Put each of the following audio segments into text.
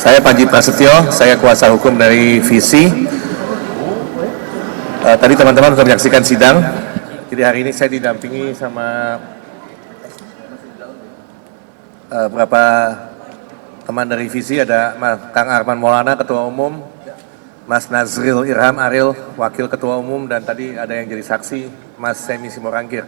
Saya Panji Prasetyo, saya kuasa hukum dari Visi. Tadi teman-teman sudah menyaksikan sidang. Jadi hari ini saya didampingi sama beberapa teman dari Visi. Ada Kang Arman Maulana, Ketua Umum, Mas Nazril Irham Aril, Wakil Ketua Umum, dan tadi ada yang jadi saksi, Mas Semi Simorangkir.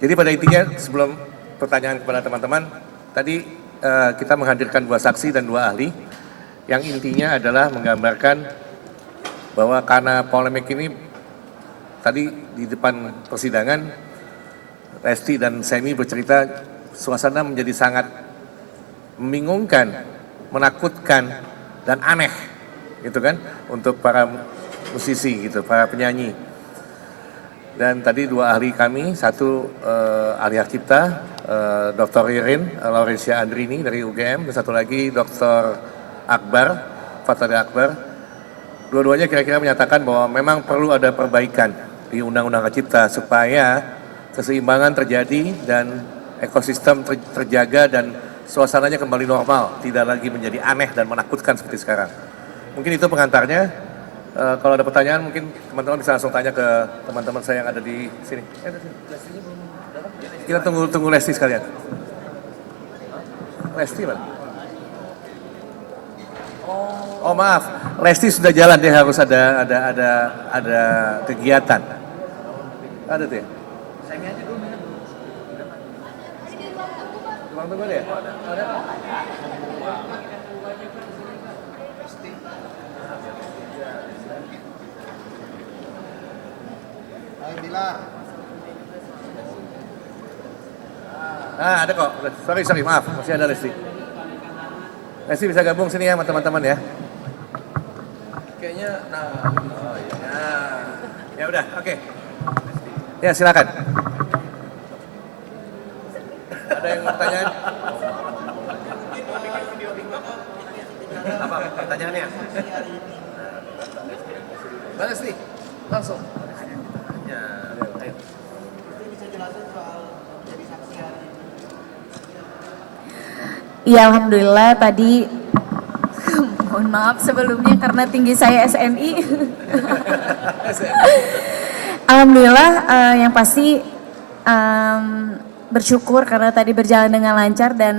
Jadi pada intinya sebelum pertanyaan kepada teman-teman, tadi kita menghadirkan 2 saksi dan 2 ahli yang intinya adalah menggambarkan bahwa karena polemik ini tadi di depan persidangan Resti dan Semi bercerita suasana menjadi sangat membingungkan, menakutkan dan aneh gitu kan untuk para musisi gitu, para penyanyi. Dan tadi 2 ahli kami, satu ahli hak cipta Dr. Ririn Laurencia Andrini dari UGM, dan satu lagi Dr. Akbar, Fathia Akbar. Dua-duanya kira-kira menyatakan bahwa memang perlu ada perbaikan di Undang-Undang Hak Cipta supaya keseimbangan terjadi dan ekosistem terjaga dan suasananya kembali normal, tidak lagi menjadi aneh dan menakutkan seperti sekarang. Mungkin itu pengantarnya. Kalau ada pertanyaan mungkin teman-teman bisa langsung tanya ke teman-teman saya yang ada di sini. Kita tunggu Lesti sekalian. Lesti mana? Oh maaf, Lesti sudah jalan, dia harus ada kegiatan. Ada tuh ya? Ruang tunggu deh. Ada. Nah, ada kok. Sorry, maaf. Masih ada Lesti. Lesti bisa gabung sini ya sama teman-teman ya. Kayaknya, oh iya. Ya udah, oke. Ya silakan. Ada yang mau tanya? Apa pertanyaannya? Mbak Lesti, langsung. Ya alhamdulillah tadi, mohon maaf sebelumnya karena tinggi saya SNI. Alhamdulillah yang pasti bersyukur karena tadi berjalan dengan lancar, dan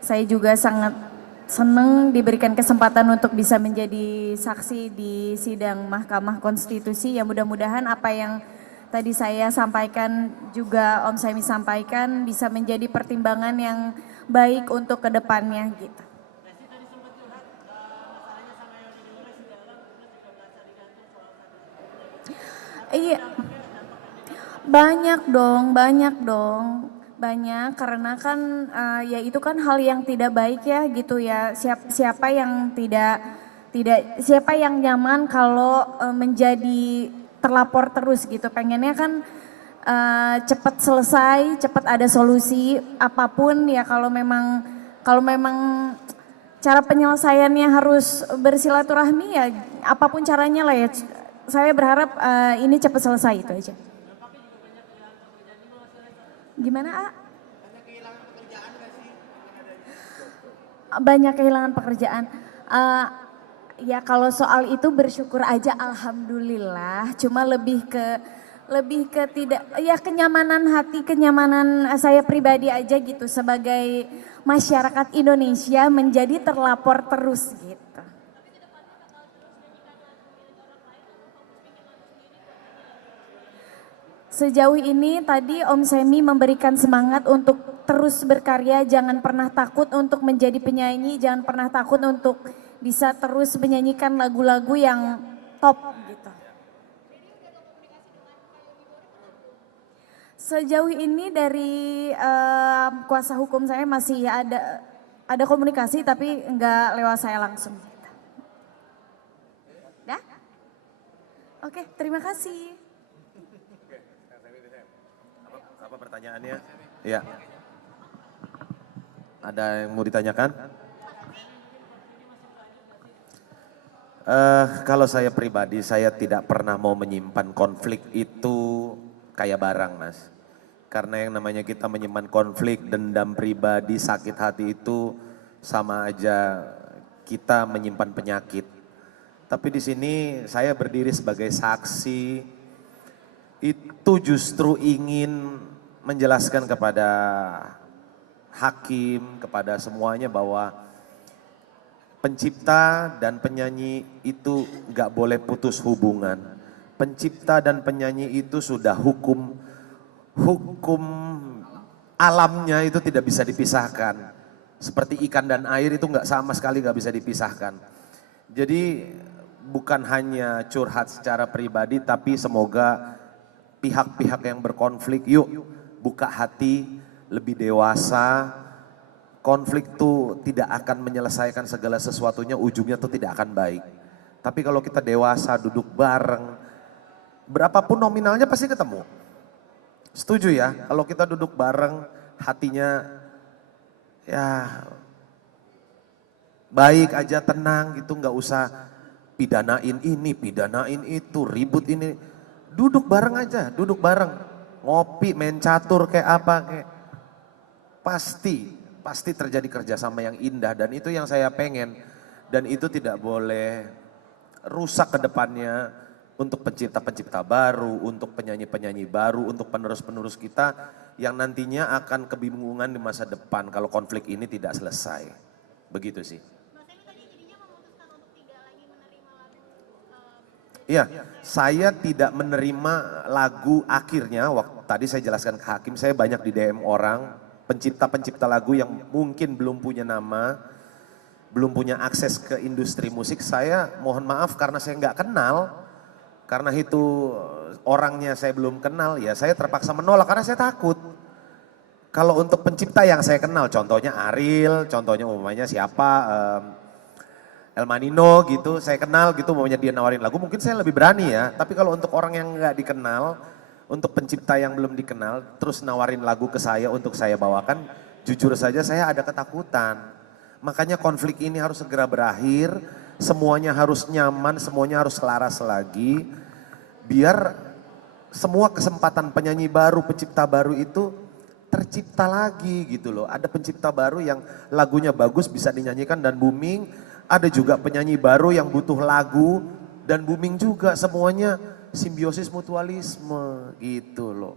saya juga sangat senang diberikan kesempatan untuk bisa menjadi saksi di sidang Mahkamah Konstitusi. Ya mudah-mudahan apa yang tadi saya sampaikan juga Om Semi sampaikan bisa menjadi pertimbangan yang baik untuk kedepannya gitu. Iya, banyak dong, banyak karena kan ya itu kan hal yang tidak baik ya gitu ya. Siapa yang siapa yang nyaman kalau menjadi terlapor terus gitu. Pengennya kan cepat selesai, cepat ada solusi apapun ya. Kalau memang cara penyelesaiannya harus bersilaturahmi ya apapun caranya lah ya. Saya berharap ini cepat selesai, itu aja. Gimana, A? Banyak kehilangan pekerjaan. Ya kalau soal itu bersyukur aja alhamdulillah. Cuma lebih ke tidak ya kenyamanan hati, kenyamanan saya pribadi aja gitu sebagai masyarakat Indonesia menjadi terlapor terus gitu. Sejauh ini tadi Om Semi memberikan semangat untuk terus berkarya, jangan pernah takut untuk menjadi penyanyi, jangan pernah takut untuk bisa terus menyanyikan lagu-lagu yang top gitu. Sejauh ini dari kuasa hukum saya masih ada komunikasi tapi enggak lewat saya langsung. Ya? Oke, terima kasih. Apa pertanyaannya? Iya. Ada yang mau ditanyakan? Kalau saya pribadi, saya tidak pernah mau menyimpan konflik itu kayak barang, Mas. Karena yang namanya kita menyimpan konflik, dendam pribadi, sakit hati itu sama aja kita menyimpan penyakit. Tapi di sini saya berdiri sebagai saksi, itu justru ingin menjelaskan kepada hakim, kepada semuanya bahwa pencipta dan penyanyi itu nggak boleh putus hubungan. Pencipta dan penyanyi itu sudah hukum alamnya itu tidak bisa dipisahkan. Seperti ikan dan air itu nggak sama sekali nggak bisa dipisahkan. Jadi bukan hanya curhat secara pribadi, tapi semoga pihak-pihak yang berkonflik yuk buka hati, lebih dewasa. Konflik tuh tidak akan menyelesaikan segala sesuatunya, ujungnya tuh tidak akan baik. Tapi kalau kita dewasa duduk bareng, berapapun nominalnya pasti ketemu. Setuju ya, kalau kita duduk bareng hatinya ya baik aja, tenang gitu, nggak usah pidanain ini, pidanain itu, ribut ini. Duduk bareng aja, duduk bareng. Ngopi, main catur kayak apa kayak. Pasti terjadi kerjasama yang indah dan itu yang saya pengen. Dan itu tidak boleh rusak ke depannya untuk pencipta-pencipta baru, untuk penyanyi-penyanyi baru, untuk penerus-penerus kita yang nantinya akan kebingungan di masa depan kalau konflik ini tidak selesai. Begitu sih. Iya, saya tidak menerima lagu akhirnya, waktu tadi saya jelaskan ke hakim, saya banyak di DM orang, pencipta-pencipta lagu yang mungkin belum punya nama, belum punya akses ke industri musik, saya mohon maaf karena saya nggak kenal, karena itu orangnya saya belum kenal, ya saya terpaksa menolak karena saya takut. Kalau untuk pencipta yang saya kenal, contohnya Ariel, contohnya umumnya siapa, El Manino gitu, saya kenal gitu, maunya dia nawarin lagu, mungkin saya lebih berani ya. Tapi kalau untuk orang yang nggak dikenal, untuk pencipta yang belum dikenal, terus nawarin lagu ke saya untuk saya bawakan, jujur saja saya ada ketakutan. Makanya konflik ini harus segera berakhir, semuanya harus nyaman, semuanya harus selaras lagi, biar semua kesempatan penyanyi baru, pencipta baru itu tercipta lagi gitu loh. Ada pencipta baru yang lagunya bagus bisa dinyanyikan dan booming. Ada juga penyanyi baru yang butuh lagu dan booming juga, semuanya simbiosis mutualisme gitu loh.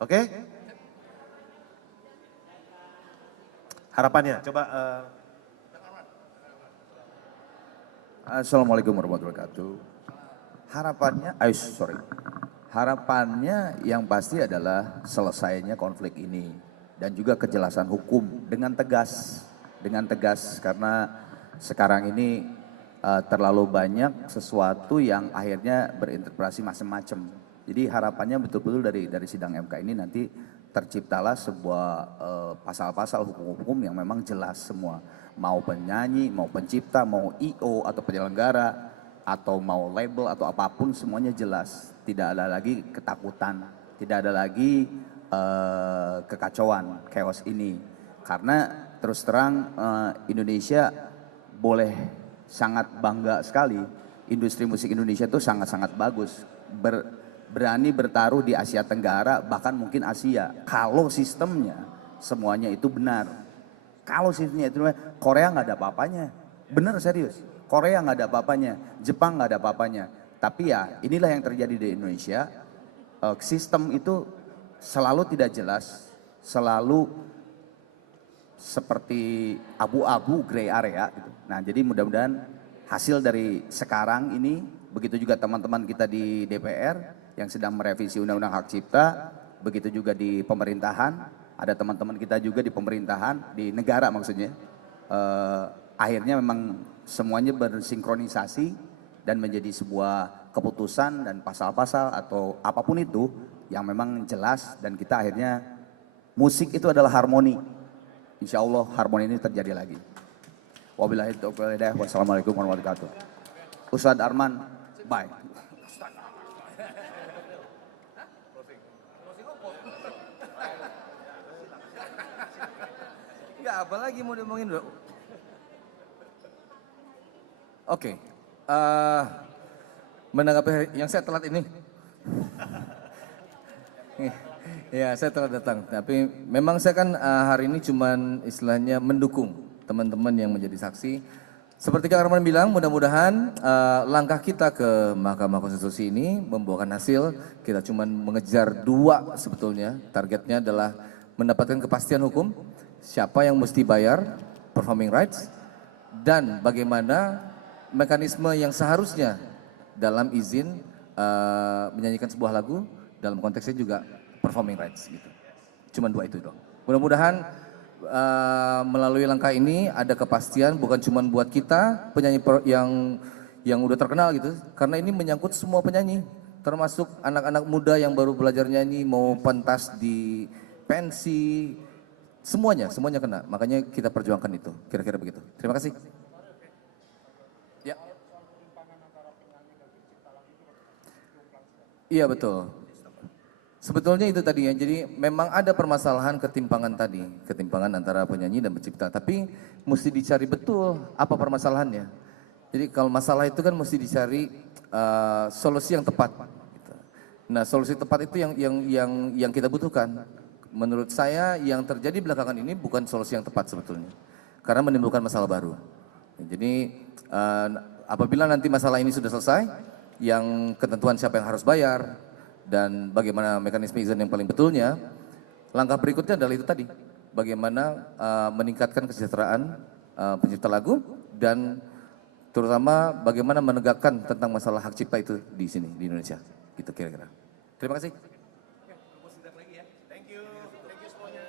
Oke? Harapannya coba Assalamualaikum warahmatullahi wabarakatuh. Harapannya yang pasti adalah selesainya konflik ini dan juga kejelasan hukum dengan tegas karena sekarang ini terlalu banyak sesuatu yang akhirnya berinterpretasi macam-macam. Jadi harapannya betul-betul dari sidang MK ini nanti terciptalah sebuah pasal-pasal hukum-hukum yang memang jelas semua. Mau penyanyi, mau pencipta, mau IO atau penyelenggara, atau mau label atau apapun semuanya jelas. Tidak ada lagi ketakutan, tidak ada lagi kekacauan, chaos ini. Karena terus terang Indonesia boleh sangat bangga sekali, industri musik Indonesia itu sangat-sangat bagus. Berani bertaruh di Asia Tenggara, bahkan mungkin Asia. Kalau sistemnya semuanya itu benar. Kalau sistemnya itu Korea nggak ada apa-apanya. Bener serius. Korea nggak ada apa-apanya, Jepang nggak ada apa-apanya. Tapi ya inilah yang terjadi di Indonesia. Sistem itu selalu tidak jelas, selalu seperti abu-abu gray area gitu. Nah jadi mudah-mudahan hasil dari sekarang ini, begitu juga teman-teman kita di DPR yang sedang merevisi Undang-Undang Hak Cipta, begitu juga di pemerintahan, ada teman-teman kita juga di pemerintahan, di negara maksudnya, akhirnya memang semuanya bersinkronisasi dan menjadi sebuah keputusan dan pasal-pasal atau apapun itu yang memang jelas dan kita akhirnya musik itu adalah harmoni. Insya Allah harmoni ini terjadi lagi. Wabillahi taufiq wal hidayah. Wassalamualaikum warahmatullahi wabarakatuh. Ustadz Arman, bye. Ya apalagi mau diomongin dulu. Oke, menanggapi yang saya telat ini. Ya, saya telah datang. Tapi memang saya kan hari ini cuman istilahnya mendukung teman-teman yang menjadi saksi. Seperti Kak Arman bilang, mudah-mudahan langkah kita ke Mahkamah Konstitusi ini membuahkan hasil. Kita cuman mengejar 2 sebetulnya. Targetnya adalah mendapatkan kepastian hukum, siapa yang mesti bayar, performing rights, dan bagaimana mekanisme yang seharusnya dalam izin menyanyikan sebuah lagu, dalam konteksnya juga performing rights gitu. Cuman 2 itu doang. Mudah-mudahan melalui langkah ini ada kepastian bukan cuma buat kita penyanyi yang udah terkenal gitu, karena ini menyangkut semua penyanyi, termasuk anak-anak muda yang baru belajar nyanyi, mau pentas di pensi, semuanya kena. Makanya kita perjuangkan itu, kira-kira begitu. Terima kasih. Ya. Iya betul. Sebetulnya itu tadi ya, jadi memang ada permasalahan ketimpangan tadi, ketimpangan antara penyanyi dan pencipta. Tapi mesti dicari betul apa permasalahannya. Jadi kalau masalah itu kan mesti dicari solusi yang tepat. Gitu. Nah solusi tepat itu yang kita butuhkan. Menurut saya yang terjadi belakangan ini bukan solusi yang tepat sebetulnya, karena menimbulkan masalah baru. Jadi apabila nanti masalah ini sudah selesai, yang ketentuan siapa yang harus bayar, dan bagaimana mekanisme izin yang paling betulnya, langkah berikutnya adalah itu tadi, bagaimana meningkatkan kesejahteraan pencipta lagu dan terutama bagaimana menegakkan tentang masalah hak cipta itu di sini di Indonesia, gitu kira-kira. Terima kasih.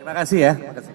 Terima kasih ya. Terima kasih.